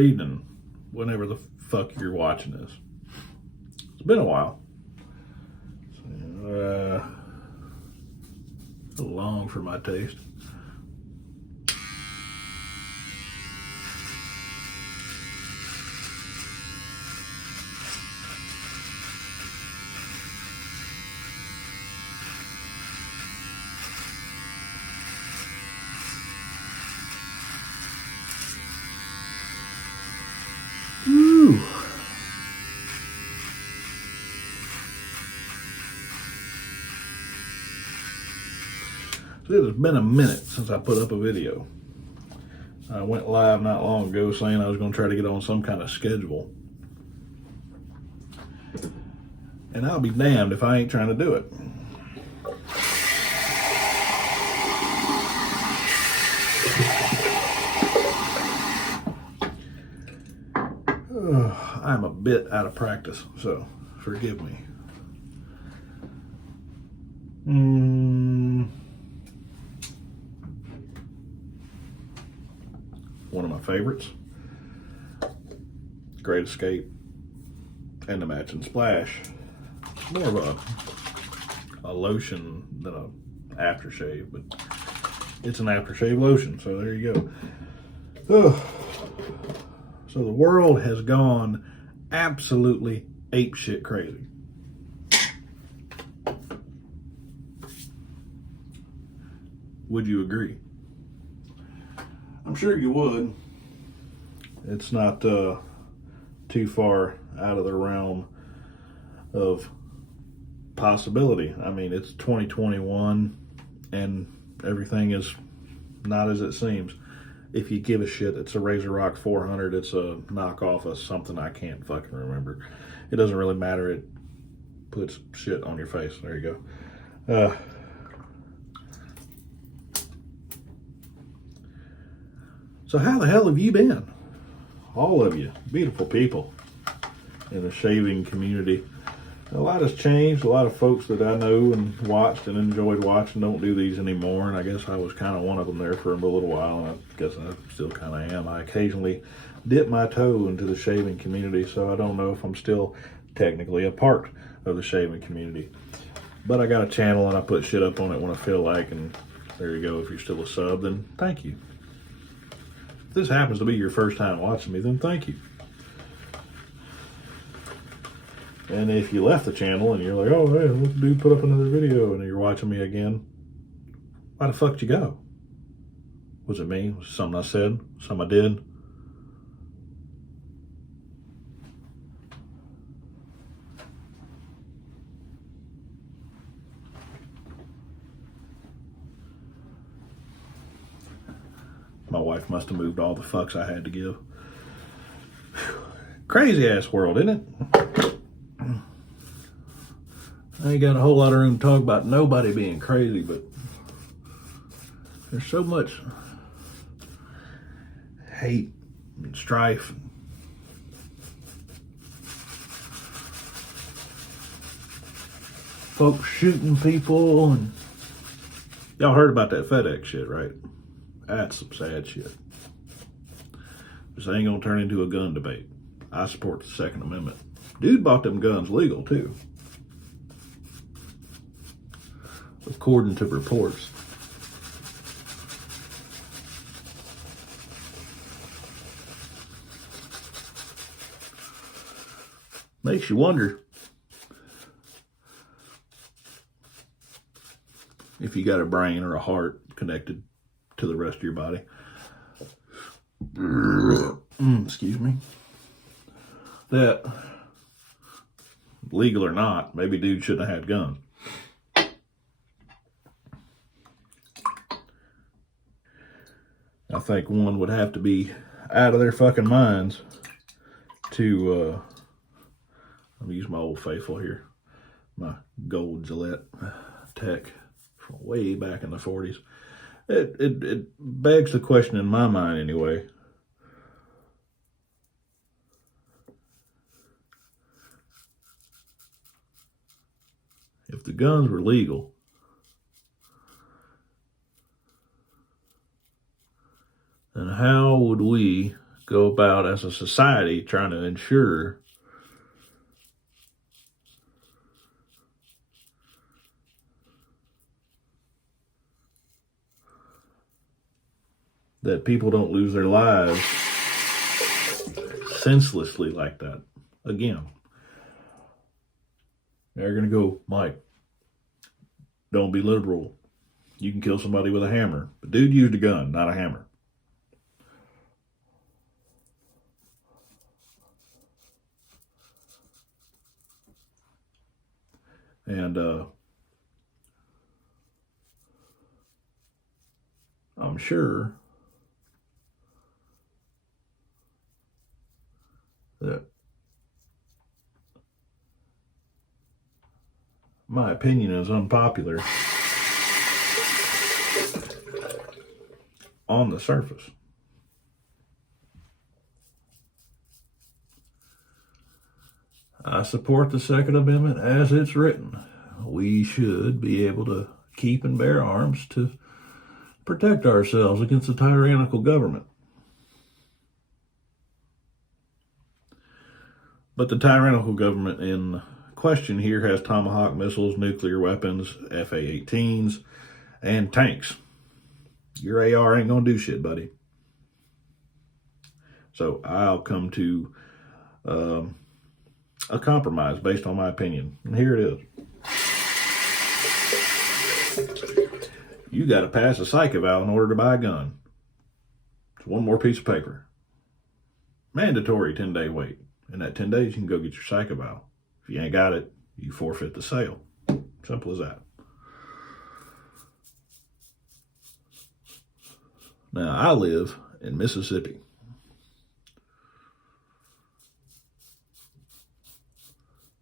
evening, whenever the fuck you're watching this. It's been a while. A little long for my taste. Woo. It has been a minute since I put up a video. I went live not long ago saying I was going to try to get on some kind of schedule. And I'll be damned if I ain't trying to do it. I'm a bit out of practice, so forgive me. One of my favorites, Great Escape and the Matching Splash. It's more of a lotion than an aftershave, but it's an aftershave lotion, so there you go. So the world has gone absolutely apeshit crazy. Would you agree? I'm sure you would. It's not too far out of the realm of possibility. I mean, it's 2021 and everything is not as it seems. If you give a shit, it's a RazorRock 400. It's a knockoff of something I can't fucking remember. It doesn't really matter. It puts shit on your face. There you go. So how the hell have you been? All of you, beautiful people in the shaving community. A lot has changed. A lot of folks that I know and watched and enjoyed watching don't do these anymore. And I guess I was kind of one of them there for a little while. And I guess I still kind of am. I occasionally dip my toe into the shaving community. So I don't know if I'm still technically a part of the shaving community. But I got a channel and I put shit up on it when I feel like. And there you go. If you're still a sub, then thank you. If this happens to be your first time watching me, then thank you. And if you left the channel and you're like, oh, hey, look, dude put up another video, and you're watching me again, why the fuck did you go? Was it me? Was it something I said? Something I did? My wife must have moved all the fucks I had to give. Crazy ass world, isn't it? I ain't got a whole lot of room to talk about nobody being crazy, but there's so much hate and strife. Folks shooting people, and y'all heard about that FedEx shit, right? That's some sad shit. This ain't gonna turn into a gun debate. I support the Second Amendment. Dude bought them guns legal too, according to reports. Makes you wonder if you got a brain or a heart connected to the rest of your body. Excuse me. That, legal or not, maybe dude shouldn't have had guns. I think one would have to be out of their fucking minds to, let me use my Old Faithful here, my gold Gillette Tech from way back in the 40s. It begs the question in my mind anyway. If the guns were legal, then how would we go about as a society trying to ensure that people don't lose their lives senselessly like that. Again, they're going to go, Mike, don't be liberal. You can kill somebody with a hammer. But dude used a gun, not a hammer. And I'm sure that my opinion is unpopular on the surface. I support the Second Amendment as it's written. We should be able to keep and bear arms to protect ourselves against a tyrannical government. But the tyrannical government in question here has Tomahawk missiles, nuclear weapons, FA-18s, and tanks. Your AR ain't gonna do shit, buddy. So I'll come to a compromise based on my opinion. And here it is. You got to pass a psych eval in order to buy a gun. It's one more piece of paper. Mandatory 10-day wait. In that 10 days, you can go get your psych eval. If you ain't got it, you forfeit the sale. Simple as that. Now, I live in Mississippi.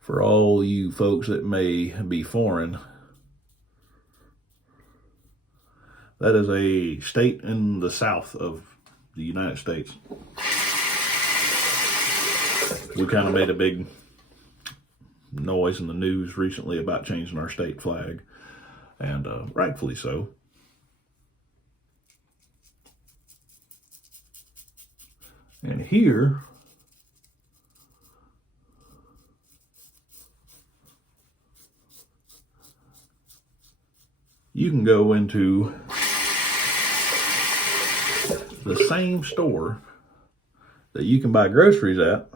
For all you folks that may be foreign, that is a state in the south of the United States. We kind of made a big noise in the news recently about changing our state flag, and rightfully so. And here, you can go into the same store that you can buy groceries at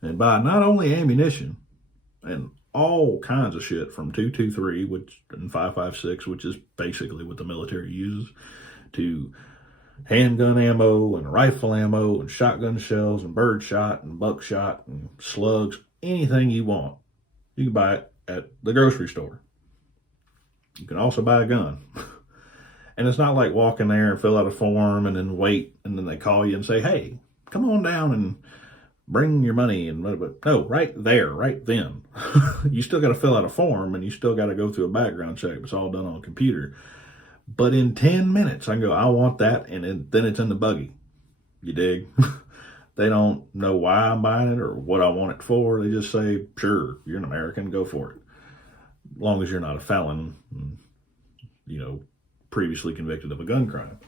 and buy not only ammunition and all kinds of shit from 223 and 5.56, which is basically what the military uses, to handgun ammo and rifle ammo and shotgun shells and birdshot and buckshot and slugs, anything you want. You can buy it at the grocery store. You can also buy a gun. And it's not like walking there and fill out a form and then wait and then they call you and say, hey, come on down and bring your money. And no, right there, right then. You still got to fill out a form and you still got to go through a background check. It's all done on a computer. But in 10 minutes, I can go, I want that. And then it's in the buggy. You dig? They don't know why I'm buying it or what I want it for. They just say, sure, you're an American, go for it. As long as you're not a felon, previously convicted of a gun crime.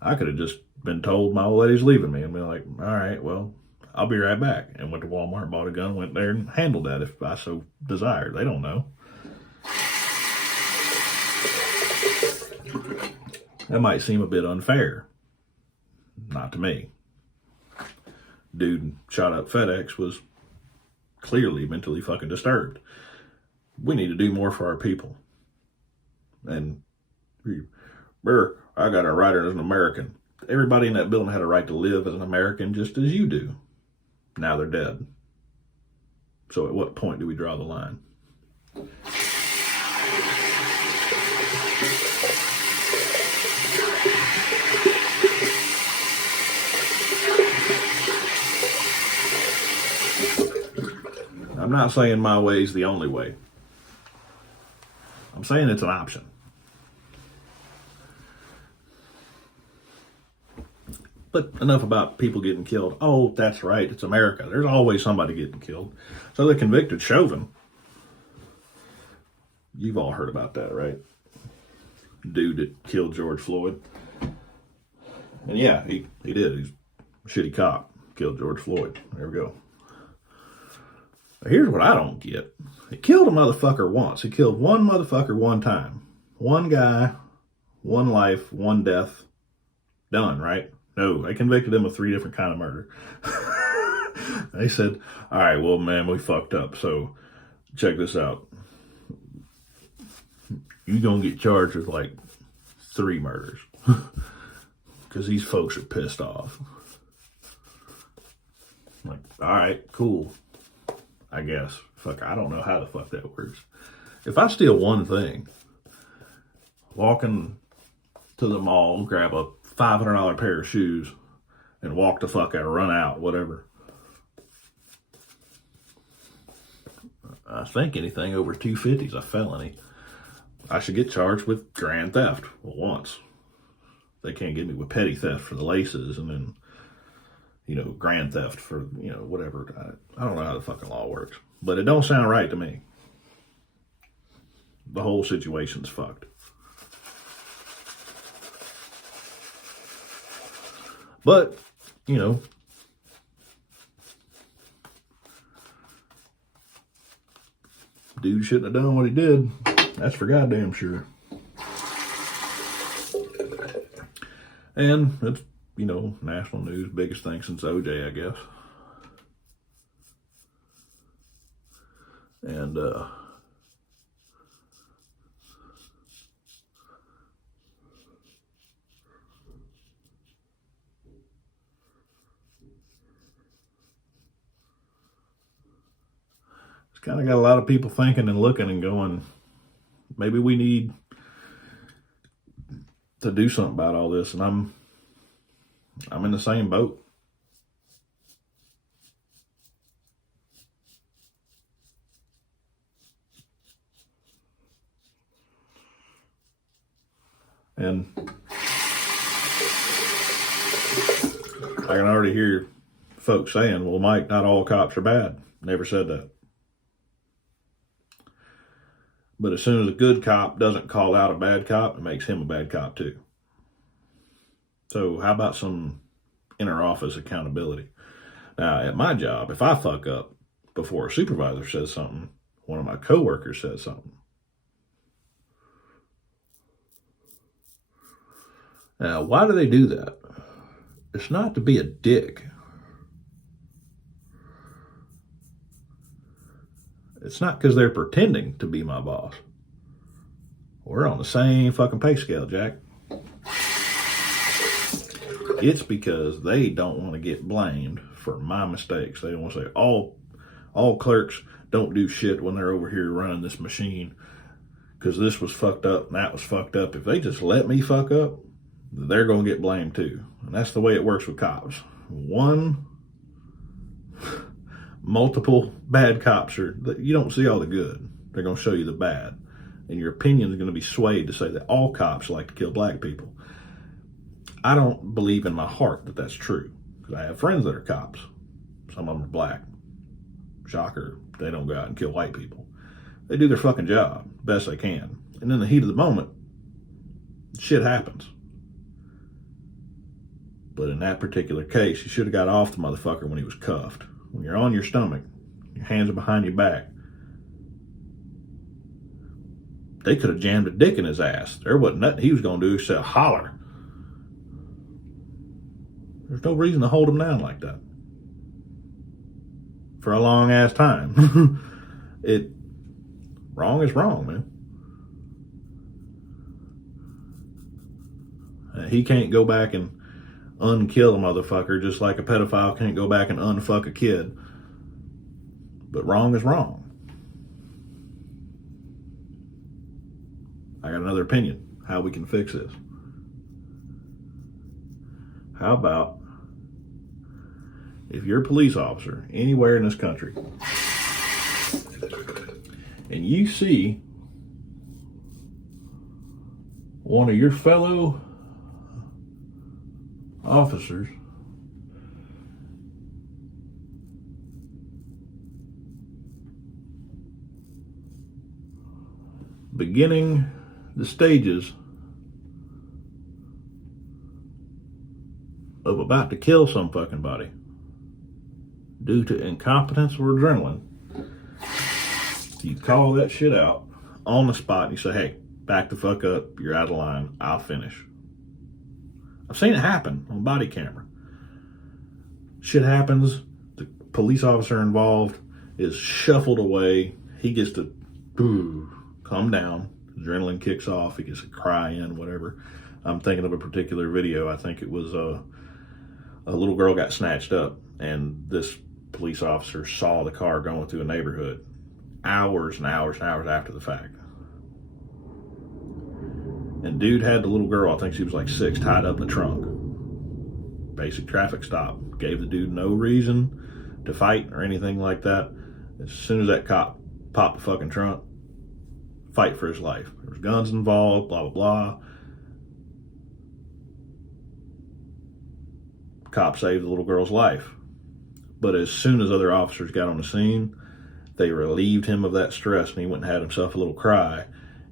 I could have just been told my old lady's leaving me and be like, all right, well, I'll be right back. And went to Walmart, bought a gun, went there and handled that if I so desired. They don't know. That might seem a bit unfair. Not to me. Dude shot up FedEx was clearly mentally fucking disturbed. We need to do more for our people. And I got a right as an American. Everybody in that building had a right to live as an American just as you do. Now they're dead. So at what point do we draw the line? I'm not saying my way is the only way. I'm saying it's an option. But enough about people getting killed. Oh, that's right, it's America. There's always somebody getting killed. So the convicted Chauvin, you've all heard about that, right? dude that killed George Floyd. And yeah, he did. He's a shitty cop. Killed George Floyd. There we go. Here's what I don't get. He killed a motherfucker once. He killed one motherfucker one time. One guy, one life, one death. Done, right? No, they convicted him of 3 different kind of murder. They said, all right, well, man, we fucked up. So check this out. You're going to get charged with like 3 murders. Because these folks are pissed off. Like, all right, cool. I guess. Fuck, I don't know how the fuck that works. If I steal one thing, walking to the mall, grab a $500 pair of shoes, and walk the fuck out, run out, whatever. I think anything over $250 is a felony. I should get charged with grand theft. Well, once. They can't get me with petty theft for the laces, and then, grand theft for, whatever. I don't know how the fucking law works. But it don't sound right to me. The whole situation's fucked. But, dude shouldn't have done what he did. That's for goddamn sure. And it's, national news, biggest thing since OJ, I guess. And, it's kind of got a lot of people thinking and looking and going, maybe we need to do something about all this. And I'm in the same boat. And I can already hear folks saying, well, Mike, not all cops are bad. Never said that. But as soon as a good cop doesn't call out a bad cop, it makes him a bad cop too. So how about some inner office accountability? Now, at my job, if I fuck up before a supervisor says something, one of my coworkers says something. Now, why do they do that? It's not to be a dick. It's not because they're pretending to be my boss. We're on the same fucking pay scale, Jack. It's because they don't want to get blamed for my mistakes. They don't want to say, all clerks don't do shit when they're over here running this machine because this was fucked up and that was fucked up. If they just let me fuck up, they're going to get blamed too. And that's the way it works with cops. Multiple bad cops you don't see all the good. They're going to show you the bad. And your opinion is going to be swayed to say that all cops like to kill black people. I don't believe in my heart that that's true. Because I have friends that are cops. Some of them are black. Shocker, they don't go out and kill white people. They do their fucking job best they can. And in the heat of the moment, shit happens. But in that particular case, you should have got off the motherfucker when he was cuffed. When you're on your stomach, your hands are behind your back, they could have jammed a dick in his ass. There wasn't nothing he was going to do except holler. There's no reason to hold him down like that for a long ass time. Wrong is wrong, man. He can't go back and unkill a motherfucker just like a pedophile can't go back and unfuck a kid. But wrong is wrong. I got another opinion how we can fix this. How about if you're a police officer anywhere in this country and you see one of your fellow officers beginning the stages of about to kill some fucking body due to incompetence or adrenaline, you call that shit out on the spot and you say, hey, back the fuck up, you're out of line, I'll finish. I've seen it happen on body camera. Shit happens, the police officer involved is shuffled away, he gets to calm down, adrenaline kicks off, he gets a cry in, whatever. I'm thinking of a particular video. I think it was a little girl got snatched up, and this police officer saw the car going through a neighborhood hours and hours and hours after the fact. And dude had the little girl, I think she was like 6, tied up in the trunk. Basic traffic stop. Gave the dude no reason to fight or anything like that. As soon as that cop popped the fucking trunk, fight for his life. There was guns involved, blah, blah, blah. Cop saved the little girl's life. But as soon as other officers got on the scene, they relieved him of that stress, and he went and had himself a little cry,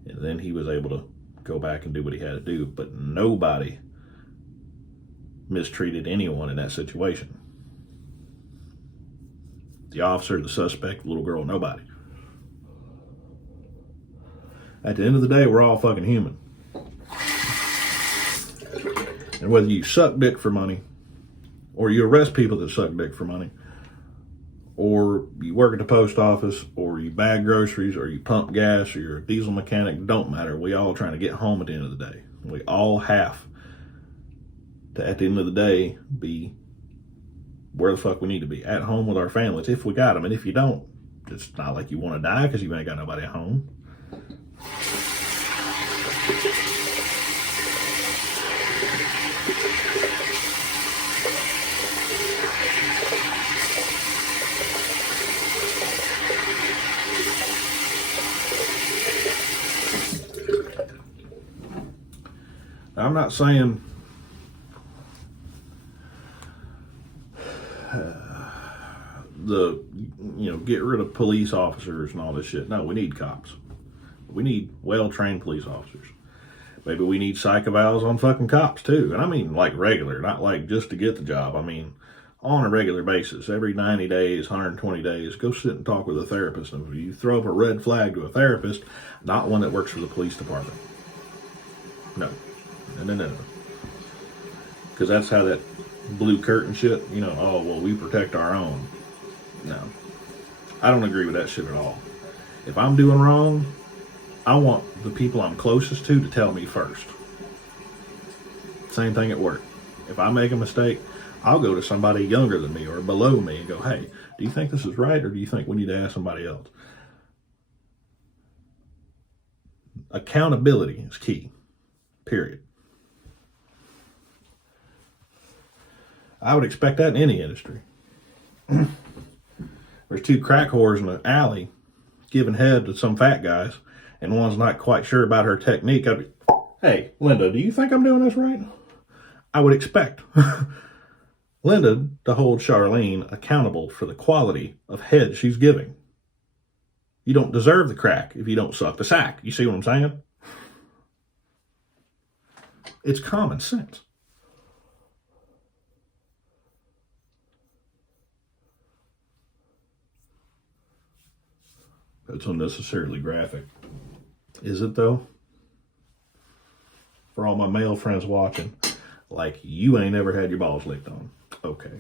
and then he was able to go back and do what he had to do. But nobody mistreated anyone in that situation. The officer, the suspect, the little girl, nobody. At the end of the day, we're all fucking human. And whether you suck dick for money, or you arrest people that suck dick for money, or you work at the post office, or you bag groceries, or you pump gas, or you're a diesel mechanic, don't matter. We all trying to get home at the end of the day. We all have to, at the end of the day, be where the fuck we need to be. At home with our families, if we got them. And if you don't, it's not like you want to die because you ain't got nobody at home. I'm not saying get rid of police officers and all this shit. No, we need cops. We need well-trained police officers. Maybe we need psych evals on fucking cops too. And I mean like regular, not like just to get the job. I mean on a regular basis. Every 90 days, 120 days, go sit and talk with a therapist. And if you throw up a red flag to a therapist, not one that works for the police department. No. No. Because that's how that blue curtain shit, oh, well, we protect our own. No. I don't agree with that shit at all. If I'm doing wrong, I want the people I'm closest to tell me first. Same thing at work. If I make a mistake, I'll go to somebody younger than me or below me and go, hey, do you think this is right, or do you think we need to ask somebody else? Accountability is key. Period. I would expect that in any industry. There's 2 crack whores in the alley giving head to some fat guys, and one's not quite sure about her technique. I'd be, hey, Linda, do you think I'm doing this right? I would expect Linda to hold Charlene accountable for the quality of head she's giving. You don't deserve the crack if you don't suck the sack. You see what I'm saying? It's common sense. It's unnecessarily graphic. Is it though? For all my male friends watching, like you ain't ever had your balls licked on. Okay.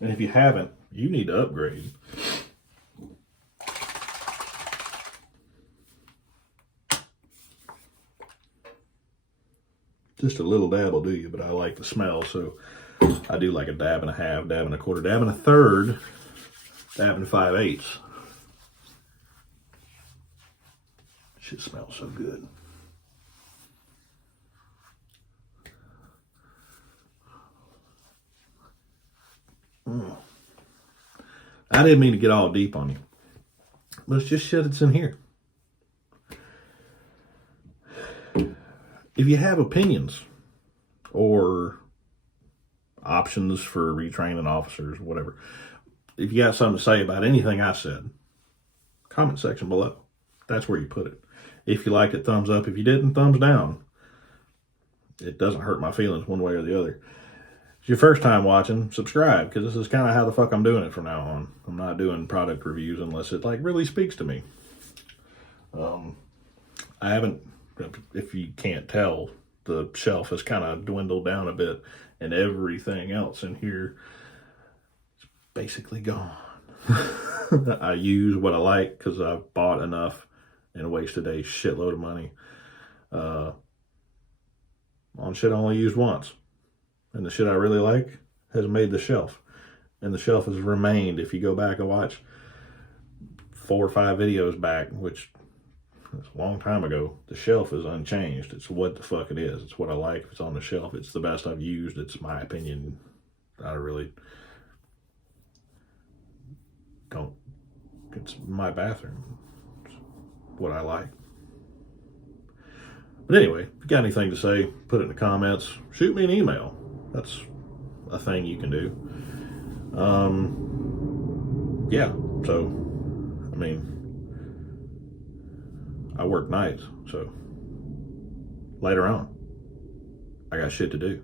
And if you haven't, you need to upgrade. Just a little dab will do you, but I like the smell, so I do like a dab and a half, dab and a quarter, dab and a third, dab and 5/8. Shit smells so good. I didn't mean to get all deep on you, but it's just shit that's in here. If you have opinions or options for retraining officers, whatever, if you got something to say about anything I said, comment section below. That's where you put it. If you liked it, thumbs up. If you didn't, thumbs down. it doesn't hurt my feelings one way or the other. If your first time watching, subscribe, because this is kind of how the fuck I'm doing it from now on. I'm not doing product reviews unless it like really speaks to me. I haven't, if you can't tell, the shelf has kind of dwindled down a bit, and everything else in here is basically gone. I use what I like because I've bought enough and wasted a shitload of money on shit I only used once. And the shit I really like has made the shelf. And the shelf has remained. If you go back and watch 4 or 5 videos back, which is a long time ago, the shelf is unchanged. It's what the fuck it is. It's what I like. If it's on the shelf, it's the best I've used. It's my opinion. I really don't. It's my bathroom. It's what I like. But anyway, if you got anything to say, put it in the comments. Shoot me an email. That's a thing you can do. Yeah, so, I mean, I work nights, so later on, I got shit to do.